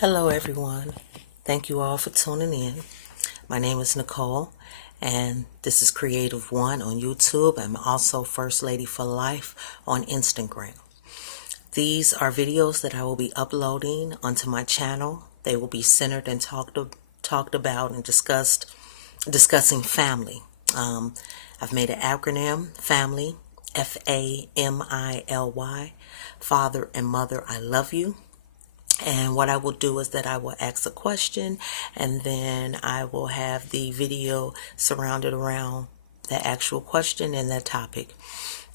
Hello, everyone. Thank you all for tuning in. My name is Nicole, and this is Creative One on YouTube. I'm also First Lady for Life on Instagram. These are videos that I will be uploading onto my channel. They will be centered and talked about and discussing family. I've made an acronym, family, F.A.M.I.L.Y, Father and Mother, I love you. And what I will do is that I will ask a question, and then I will have the video surrounded around the actual question and that topic.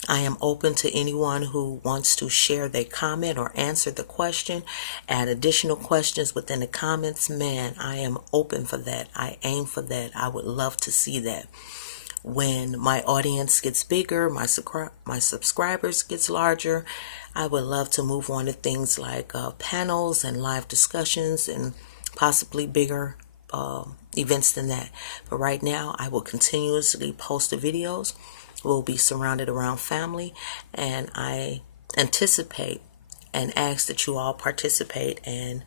I am open to anyone who wants to share their comment or answer the question, add additional questions within the comments. Man, I am open for that. I aim for that. I would love to see that. When my audience gets bigger, my subscribers gets larger, I would love to move on to things like panels and live discussions and possibly bigger events than that. But right now, I will continuously post the videos. We'll be surrounded around family, and I anticipate and ask that you all participate and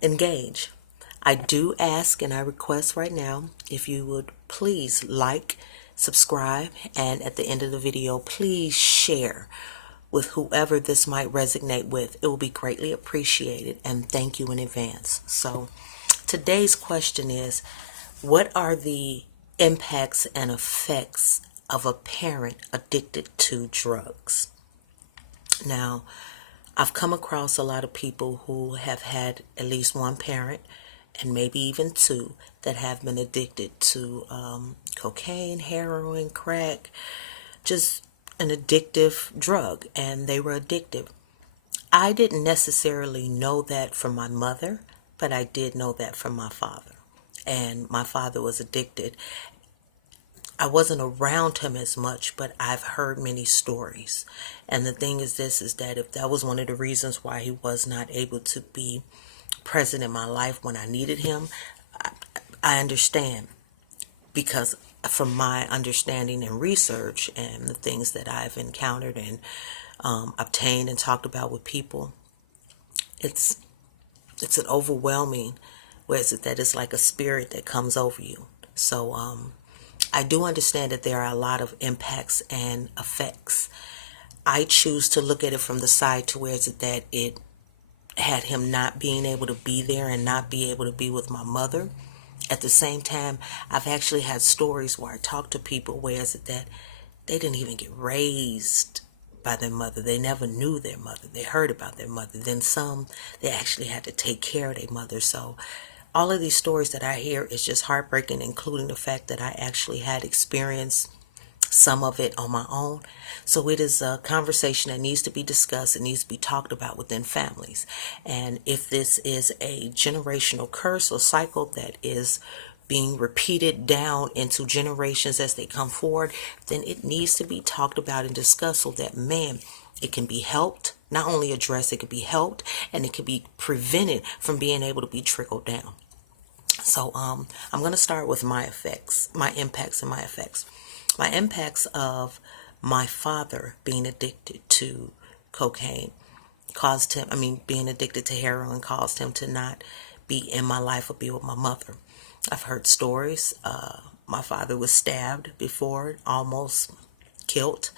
engage. I do ask and I request right now if you would please like, subscribe, and at the end of the video, please share with whoever this might resonate with. It will be greatly appreciated, and thank you in advance. So today's question is, what are the impacts and effects of a parent addicted to drugs? Now, I've come across a lot of people who have had at least one parent and maybe even two that have been addicted to cocaine, heroin, crack, just an addictive drug, and they were addictive. I didn't necessarily know that from my mother, but I did know that from my father. And my father was addicted. I wasn't around him as much, but I've heard many stories. And the thing is this, is that if that was one of the reasons why he was not able to be present in my life when I needed him, I understand, because from my understanding and research and the things that I've encountered and obtained and talked about with people, it's an overwhelming, where is it that it's like a spirit that comes over you. So I do understand that there are a lot of impacts and effects. I choose to look at it from the side to where is it that it had him not being able to be there and not be able to be with my mother. At the same time, I've actually had stories where I talk to people where is it that they didn't even get raised by their mother. They never knew their mother. They heard about their mother. Then some, they actually had to take care of their mother. So all of these stories that I hear is just heartbreaking, including the fact that I actually had experienced some of it on my own. So it is a conversation that needs to be discussed. It needs to be talked about within families. And if this is a generational curse or cycle that is being repeated down into generations as they come forward, then it needs to be talked about and discussed so that, man, it can be helped, not only addressed, it can be helped, and it can be prevented from being able to be trickled down. So I'm going to start with my effects, my impacts and my effects. My impacts of my father being addicted to cocaine caused him, being addicted to heroin caused him to not be in my life or be with my mother. I've heard stories. My father was stabbed before, almost killed.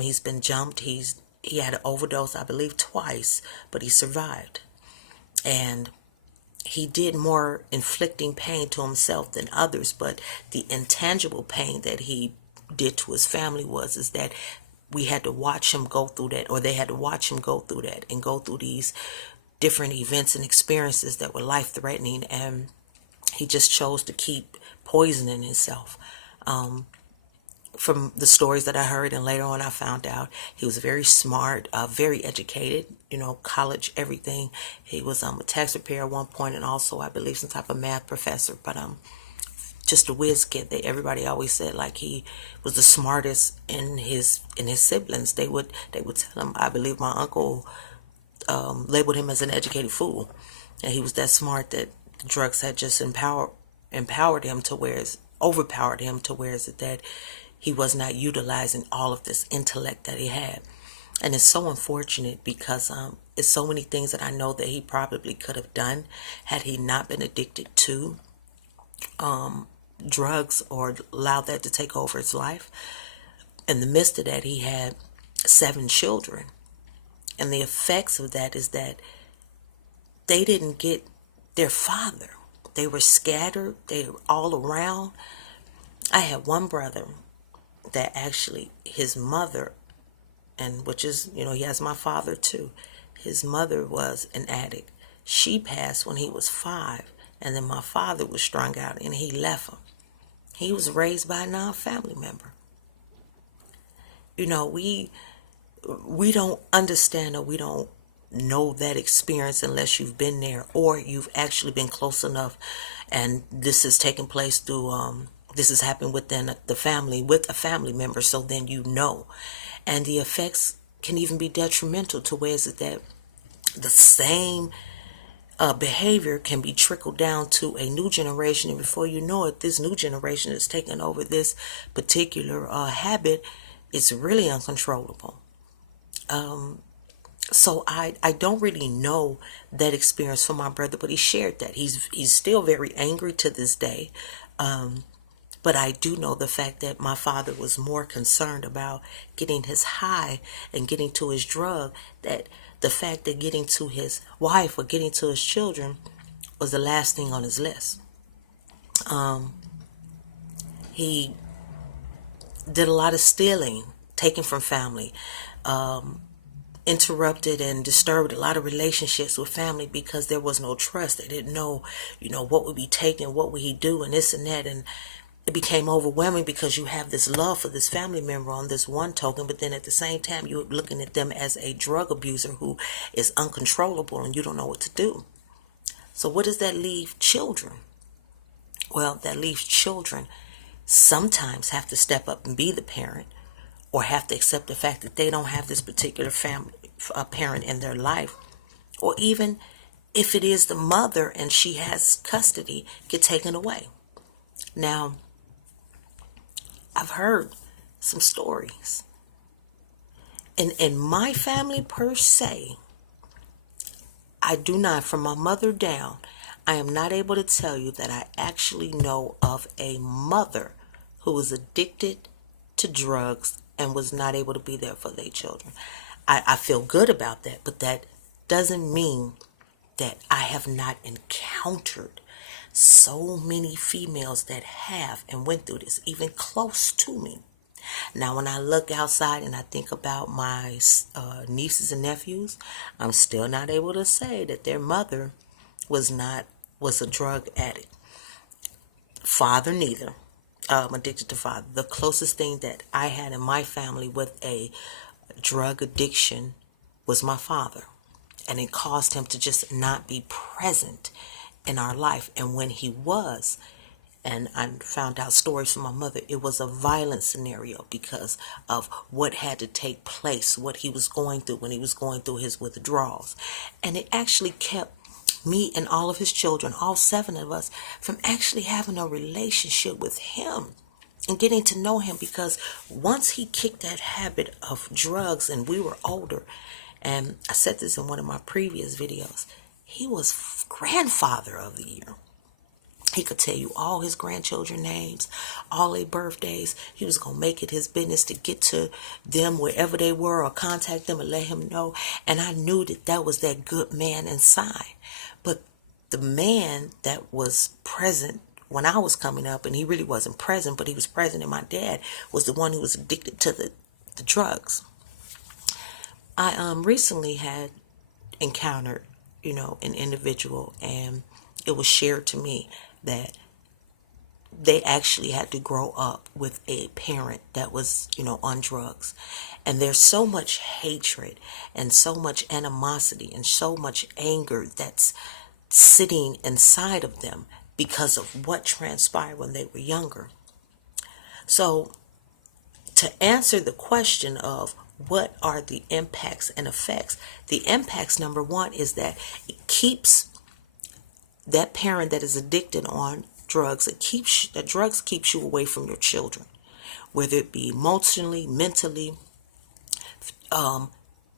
He's been jumped. He had an overdose, I believe, twice, but he survived. And he did more inflicting pain to himself than others, but the intangible pain that he did to his family is that we had to watch him go through that, or they had to watch him go through that and go through these different events and experiences that were life-threatening, and he just chose to keep poisoning himself. From the stories that I heard, and later on I found out, he was very smart, very educated, college, everything. He was a tax preparer at one point, and also I believe some type of math professor, but just a whiz kid. Everybody always said like he was the smartest in his siblings. They would tell him, I believe my uncle labeled him as an educated fool, and he was that smart that drugs had just empowered him to overpowered him to where is it that he was not utilizing all of this intellect that he had. And it's so unfortunate because it's so many things that I know that he probably could have done had he not been addicted to drugs or allowed that to take over his life. In the midst of that, he had 7 children. And the effects of that is that they didn't get their father. They were scattered. They were all around. I had one brother that actually, his mother, and which is, he has my father too. His mother was an addict. She passed when he was 5, and then my father was strung out and he left him. He was raised by a non-family member. We don't understand, or we don't know that experience unless you've been there or you've actually been close enough, and this has taken place through this has happened within the family with a family member, so then and the effects can even be detrimental to where is it that the same behavior can be trickled down to a new generation, and before you know it, this new generation is taking over this particular habit. It's really uncontrollable. So I don't really know that experience from my brother, but he shared that. He's still very angry to this day. But I do know the fact that my father was more concerned about getting his high and getting to his drug, that the fact that getting to his wife or getting to his children was the last thing on his list. He did a lot of stealing, taking from family, interrupted and disturbed a lot of relationships with family because there was no trust. They didn't know, what would be taken, what would he do, and this and that. And it became overwhelming because you have this love for this family member on this one token, but then at the same time, you're looking at them as a drug abuser who is uncontrollable and you don't know what to do. So what does that leave children? Well, that leaves children sometimes have to step up and be the parent, or have to accept the fact that they don't have this particular family parent in their life, or even if it is the mother and she has custody, get taken away. Now, I've heard some stories. In my family per se, I do not, from my mother down, I am not able to tell you that I actually know of a mother who was addicted to drugs and was not able to be there for their children. I feel good about that, but that doesn't mean that I have not encountered so many females that have and went through this, even close to me. Now, when I look outside and I think about my nieces and nephews, I'm still not able to say that their mother was a drug addict. Father, neither. Addicted to father. The closest thing that I had in my family with a drug addiction was my father. And it caused him to just not be present in our life. And when he was, and I found out stories from my mother, it was a violent scenario because of what had to take place, what he was going through when he was going through his withdrawals. And it actually kept me and all of his children, all 7 of us, from actually having a relationship with him and getting to know him, because once he kicked that habit of drugs and we were older, and I said this in one of my previous videos, he was grandfather of the year. He could tell you all his grandchildren names, all their birthdays. He was going to make it his business to get to them wherever they were or contact them and let him know. And I knew that was that good man inside. But the man that was present when I was coming up, and he really wasn't present, but he was present in my dad, was the one who was addicted to the drugs. I recently had encountered, an individual, and it was shared to me that they actually had to grow up with a parent that was, on drugs. And there's so much hatred and so much animosity and so much anger that's sitting inside of them because of what transpired when they were younger. So to answer the question of what are the impacts and effects, the impacts, number one, is that it keeps that parent that is addicted on drugs, that drugs keeps you away from your children, whether it be emotionally, mentally,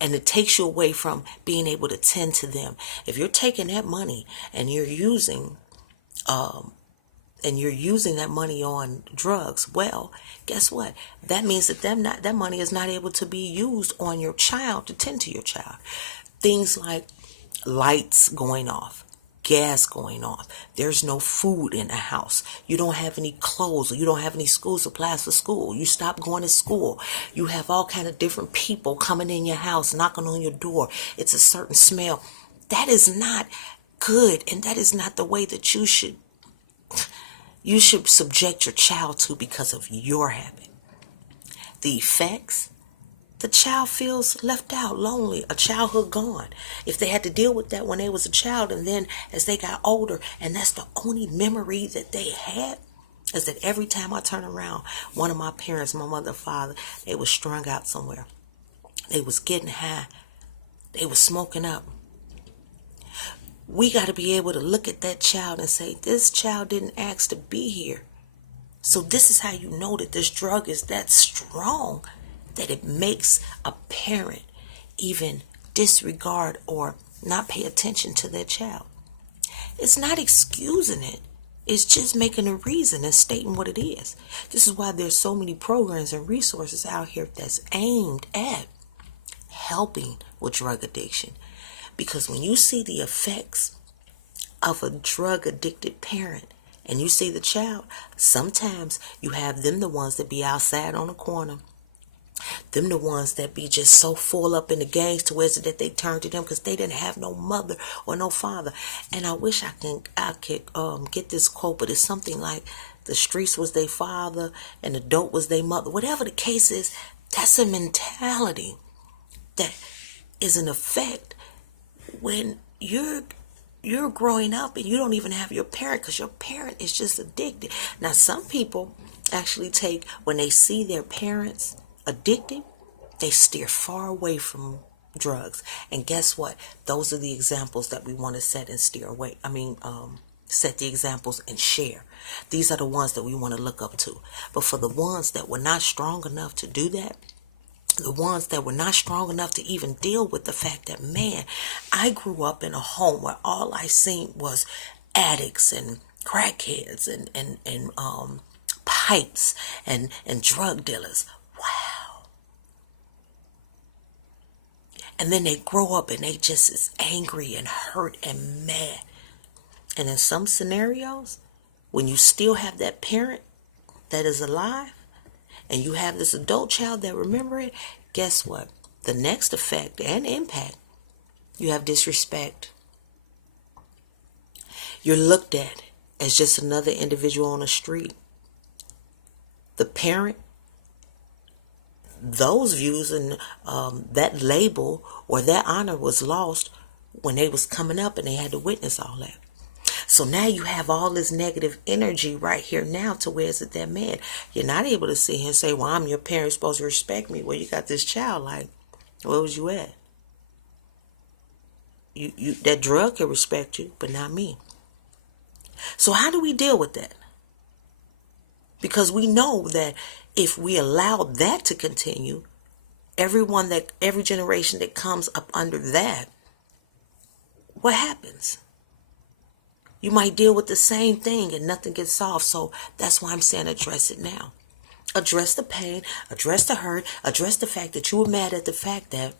And it takes you away from being able to tend to them. If you're taking that money and you're using that money on drugs, well, guess what? That means that that money is not able to be used on your child to tend to your child. Things like lights going off, gas going off. There's no food in the house. You don't have any clothes. You don't have any school supplies for school. You stop going to school. You have all kind of different people coming in your house, knocking on your door. It's a certain smell. That is not good, and that is not the way that you should subject your child to because of your habit. The effects: the child feels left out, lonely, a childhood gone. If they had to deal with that when they was a child, and then as they got older, and that's the only memory that they had, is that every time I turn around, one of my parents, my mother, father, they was strung out somewhere. They was getting high. They was smoking up. We got to be able to look at that child and say, this child didn't ask to be here. So this is how you know that this drug is that strong, that it makes a parent even disregard or not pay attention to their child. It's not excusing it. It's just making a reason and stating what it is. This is why there's so many programs and resources out here that's aimed at helping with drug addiction. Because when you see the effects of a drug addicted parent and you see the child, sometimes you have them the ones that be outside on the corner. Them the ones that be just so full up in the gangs to where that they turn to them because they didn't have no mother or no father. And I wish I could get this quote, but it's something like the streets was their father and the dope was their mother. Whatever the case is, that's a mentality that is an effect when you're growing up and you don't even have your parent because your parent is just addicted. Now, some people actually take, when they see their parents addicted, they steer far away from drugs. And guess what? Those are the examples that we want to set and steer away. Set the examples and share. These are the ones that we want to look up to. But for the ones that were not strong enough to do that, the ones that were not strong enough to even deal with the fact that, man, I grew up in a home where all I seen was addicts and crackheads and pipes and drug dealers. Wow. And then they grow up and they just is angry and hurt and mad. And in some scenarios, when you still have that parent that is alive, and you have this adult child that remember it, guess what? The next effect and impact, you have disrespect. You're looked at as just another individual on the street. The parent, those views and that label or that honor was lost when they was coming up and they had to witness all that. So now you have all this negative energy right here now to where is it that man? You're not able to sit here and say, well, I'm your parent, you're supposed to respect me. Well, you got this child, like, where was you at? You that drug can respect you, but not me. So how do we deal with that? Because we know that if we allow that to continue, every generation that comes up under that, what happens? You might deal with the same thing and nothing gets solved. So that's why I'm saying address it now. Address the pain, address the hurt, address the fact that you were mad at the fact that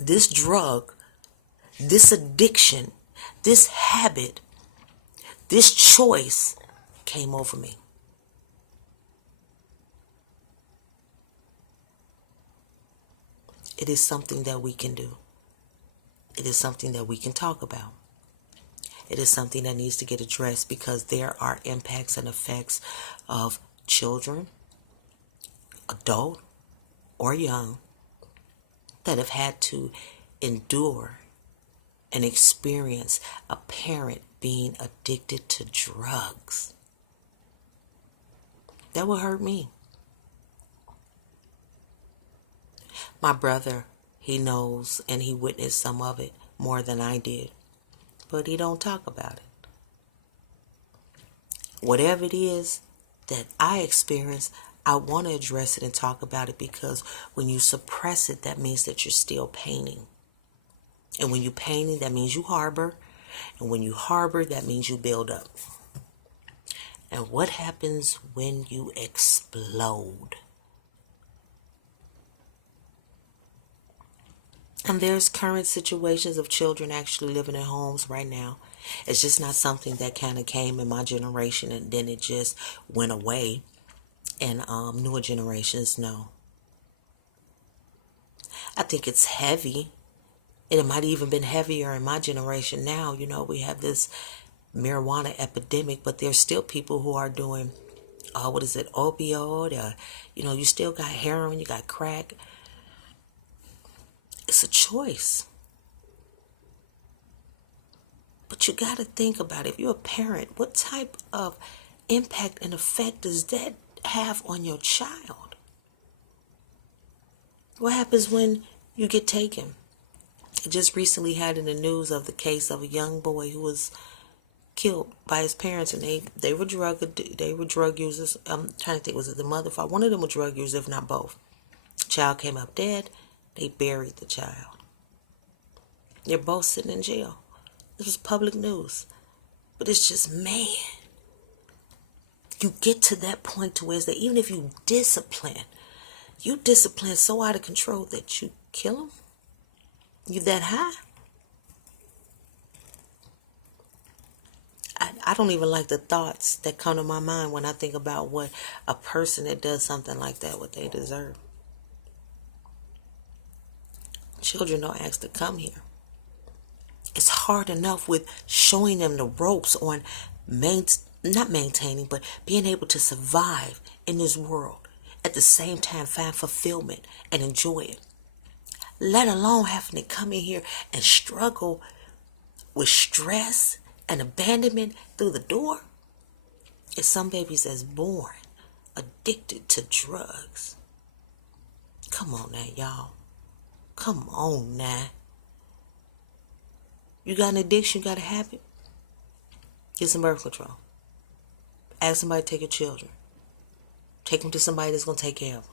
this drug, this addiction, this habit, this choice came over me. It is something that we can do. It is something that we can talk about. It is something that needs to get addressed because there are impacts and effects of children, adult or young, that have had to endure and experience a parent being addicted to drugs. That would hurt me. My brother, he knows and he witnessed some of it more than I did. But he don't talk about it. Whatever it is that I experienced, I want to address it and talk about it because when you suppress it, that means that you're still painting. And when you're painting, that means you harbor. And when you harbor, that means you build up. And what happens when you explode? And there's current situations of children actually living in homes right now. It's just not something that kind of came in my generation and then it just went away. And newer generations, no. I think it's heavy. And it might even been heavier in my generation now. You know, we have this marijuana epidemic, but there's still people who are doing, opioid. You still got heroin, you got crack. It's a choice. But you got to think about it. If you're a parent, what type of impact and effect does that have on your child? What happens when you get taken? I just recently had in the news of the case of a young boy who was killed by his parents, and they were drug users. I'm trying to think, was it the mother? One of them was drug users, if not both. The child came up dead. They buried the child. They're both sitting in jail. This was public news. But it's just, man, you get to that point to where it's that even if you discipline so out of control that you kill them. You that high. I don't even like the thoughts that come to my mind when I think about what a person that does something like that, what they deserve. Children don't ask to come here. It's hard enough with showing them the ropes on not maintaining, but being able to survive in this world. At the same time, find fulfillment and enjoy it. Let alone having to come in here and struggle with stress and abandonment through the door. It's some babies that's born addicted to drugs. Come on now, y'all. Come on now. You got an addiction, you got a habit? Get some birth control. Ask somebody to take your children. Take them to somebody that's going to take care of them.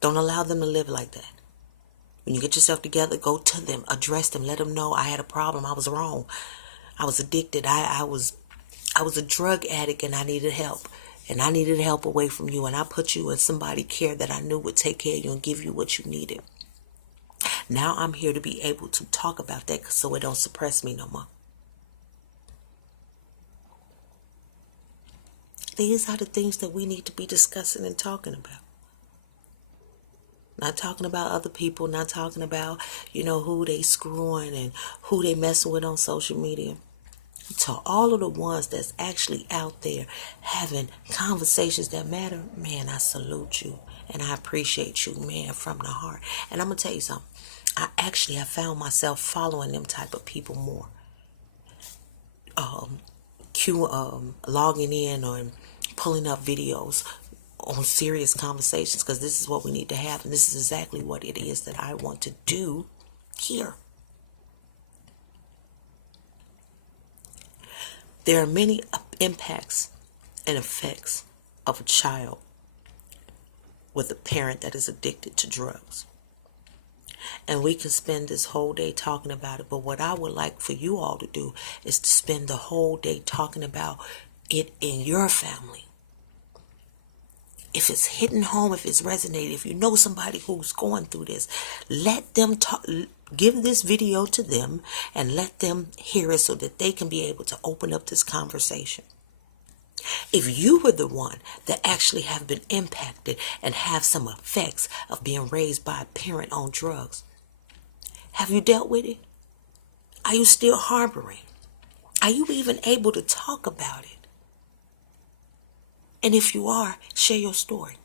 Don't allow them to live like that. When you get yourself together, go to them, address them, let them know I had a problem, I was wrong, I was addicted, I was a drug addict and I needed help. And I needed help away from you, and I put you in somebody's care that I knew would take care of you and give you what you needed. Now I'm here to be able to talk about that so it don't suppress me no more. These are the things that we need to be discussing and talking about. Not talking about other people, not talking about, who they screwing and who they messing with on social media. To all of the ones that's actually out there having conversations that matter, man, I salute you and I appreciate you, man, from the heart. And I'm going to tell you something. I actually have found myself following them type of people more. Logging in or pulling up videos on serious conversations because this is what we need to have and this is exactly what it is that I want to do here. There are many impacts and effects of a child with a parent that is addicted to drugs. And we can spend this whole day talking about it, but what I would like for you all to do is to spend the whole day talking about it in your family. If it's hitting home, if it's resonating, if you know somebody who's going through this, let them talk. Give this video to them and let them hear it so that they can be able to open up this conversation. If you were the one that actually have been impacted and have some effects of being raised by a parent on drugs, have you dealt with it? Are you still harboring? Are you even able to talk about it? And if you are, share your story.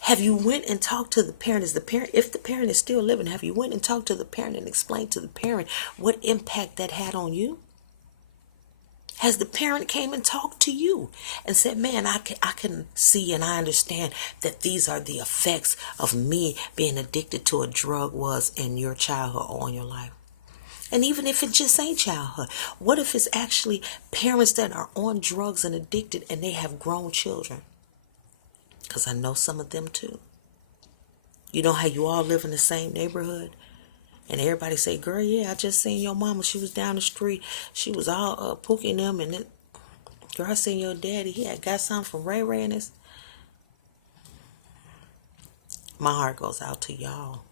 Have you went and talked to the parent? If the parent is still living, have you went and talked to the parent and explained to the parent what impact that had on you? Has the parent came and talked to you and said, man, I can see and I understand that these are the effects of me being addicted to a drug was in your childhood or in your life. And even if it just ain't childhood, what if it's actually parents that are on drugs and addicted and they have grown children? Because I know some of them too. You know how you all live in the same neighborhood? And everybody say, girl, yeah, I just seen your mama. She was down the street. She was all pooking them. And it, girl, I seen your daddy. He had got something from Ray Ray and this. My heart goes out to y'all.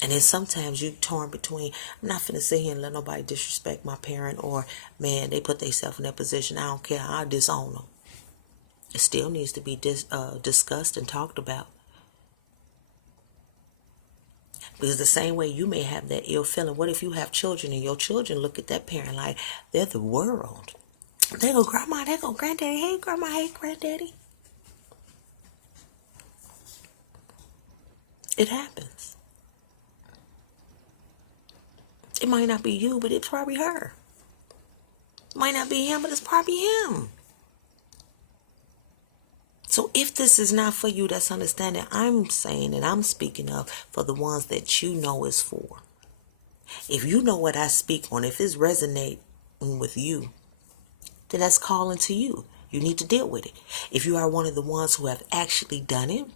And then sometimes you torn between, I'm not finna sit here and let nobody disrespect my parent, or, man, they put themselves in that position. I don't care. I'll disown them. It still needs to be discussed and talked about. Because the same way you may have that ill feeling, what if you have children and your children look at that parent like they're the world? They go, grandma, they go, granddaddy, hey, grandma, hey, granddaddy. It happens. It might not be you, but it's probably her. It might not be him, but it's probably him. So if this is not for you, that's understanding. I'm saying and I'm speaking of for the ones that you know is for. If you know what I speak on, if it's resonating with you, then that's calling to you. You need to deal with it. If you are one of the ones who have actually done it,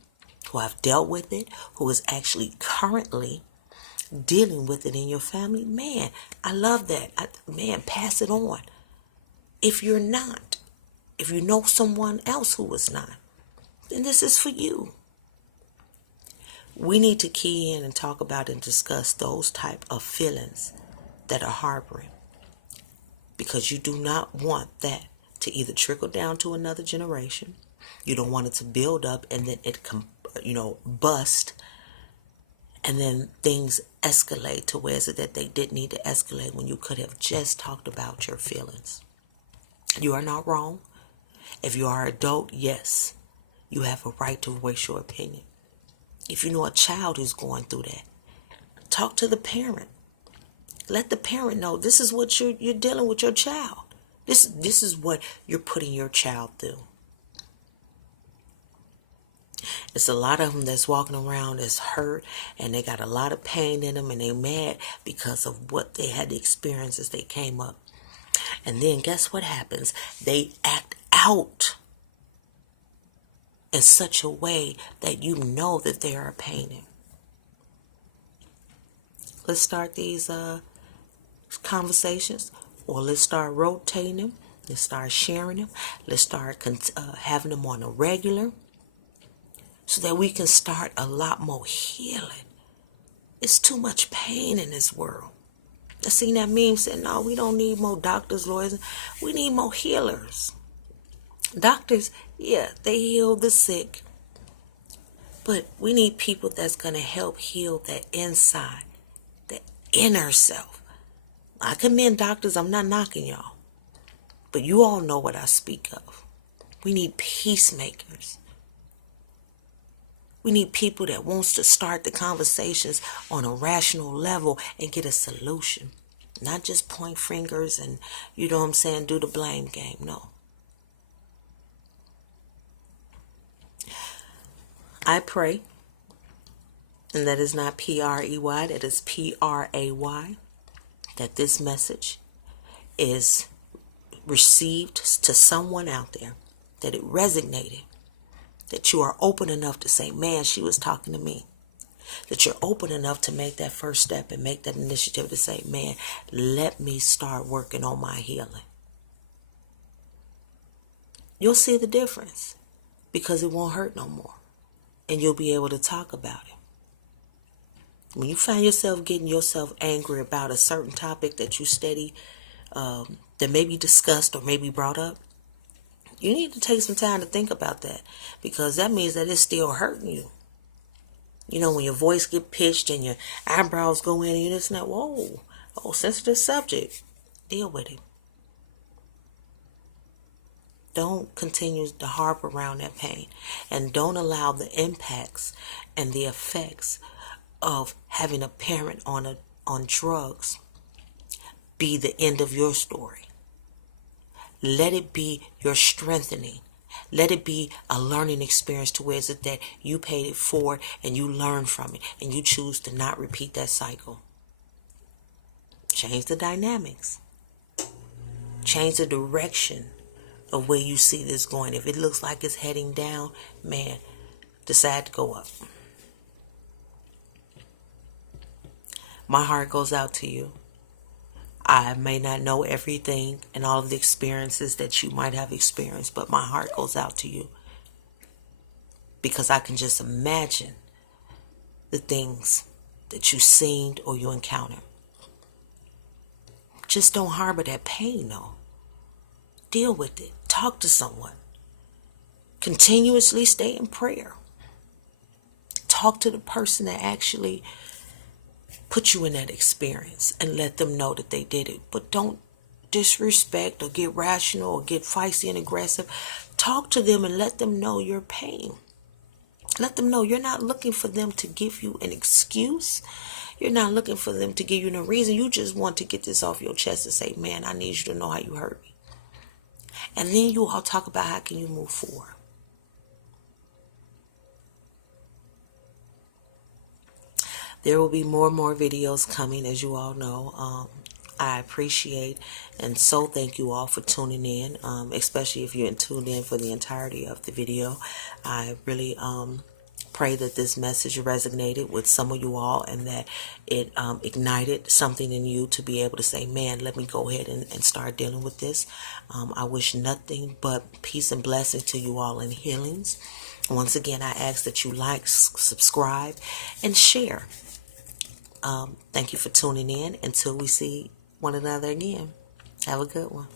who have dealt with it, who is actually currently dealing with it in your family, man, I love that. Man, pass it on. If you're not, if you know someone else who is not, then this is for you. We need to key in and talk about and discuss those type of feelings that are harboring, because you do not want that to either trickle down to another generation. You don't want it to build up and then it bust, and then things escalate to where is it that they didn't need to escalate when you could have just talked about your feelings. You are not wrong. If you are an adult, yes, you have a right to voice your opinion. If you know a child who's going through that, talk to the parent. Let the parent know this is what you're dealing with your child. This is what you're putting your child through. It's a lot of them that's walking around that's hurt, and they got a lot of pain in them, and they mad because of what they had to experience as they came up. And then guess what happens? They act out in such a way that you know that they are painted. Let's start these conversations, or let's start rotating them. Let's start sharing them. Let's start having them on a regular, so that we can start a lot more healing. It's too much pain in this world. I seen that meme saying, no, we don't need more doctors, lawyers. We need more healers. Doctors, yeah, they heal the sick. But we need people that's going to help heal that inside, the inner self. I commend doctors. I'm not knocking y'all. But you all know what I speak of. We need peacemakers. We need people that wants to start the conversations on a rational level and get a solution. Not just point fingers and, you know what I'm saying, do the blame game. No. I pray, and that is not P-R-E-Y, that is P-R-A-Y, that this message is received to someone out there, that it resonated, that you are open enough to say, man, she was talking to me. That you're open enough to make that first step and make that initiative to say, man, let me start working on my healing. You'll see the difference, because it won't hurt no more. And you'll be able to talk about it. When you find yourself getting yourself angry about a certain topic that you study, that may be discussed or may be brought up, you need to take some time to think about that, because that means that it's still hurting you. You know, when your voice get pitched and your eyebrows go in and you're just like, whoa, sensitive subject. Deal with it. Don't continue to harp around that pain, and don't allow the impacts and the effects of having a parent on drugs be the end of your story. Let it be your strengthening. Let it be a learning experience to where is it that you paid it forward and you learn from it and you choose to not repeat that cycle. Change the dynamics. Change the direction of where you see this going. If it looks like it's heading down, man, decide to go up. My heart goes out to you. I may not know everything and all of the experiences that you might have experienced, but my heart goes out to you because I can just imagine the things that you've seen or you encounter. Just don't harbor that pain, though. Deal with it. Talk to someone. Continuously stay in prayer. Talk to the person that actually put you in that experience and let them know that they did it. But don't disrespect or get rational or get feisty and aggressive. Talk to them and let them know your pain. Let them know you're not looking for them to give you an excuse. You're not looking for them to give you no reason. You just want to get this off your chest and say, man, I need you to know how you hurt me. And then you all talk about how can you move forward. There will be more and more videos coming, as you all know. I appreciate and so thank you all for tuning in, especially if you're tuned in for the entirety of the video. I really pray that this message resonated with some of you all and that it ignited something in you to be able to say, man, let me go ahead and start dealing with this. I wish nothing but peace and blessing to you all and healings. Once again, I ask that you like, subscribe, and share. Thank you for tuning in. Until we see one another again, have a good one.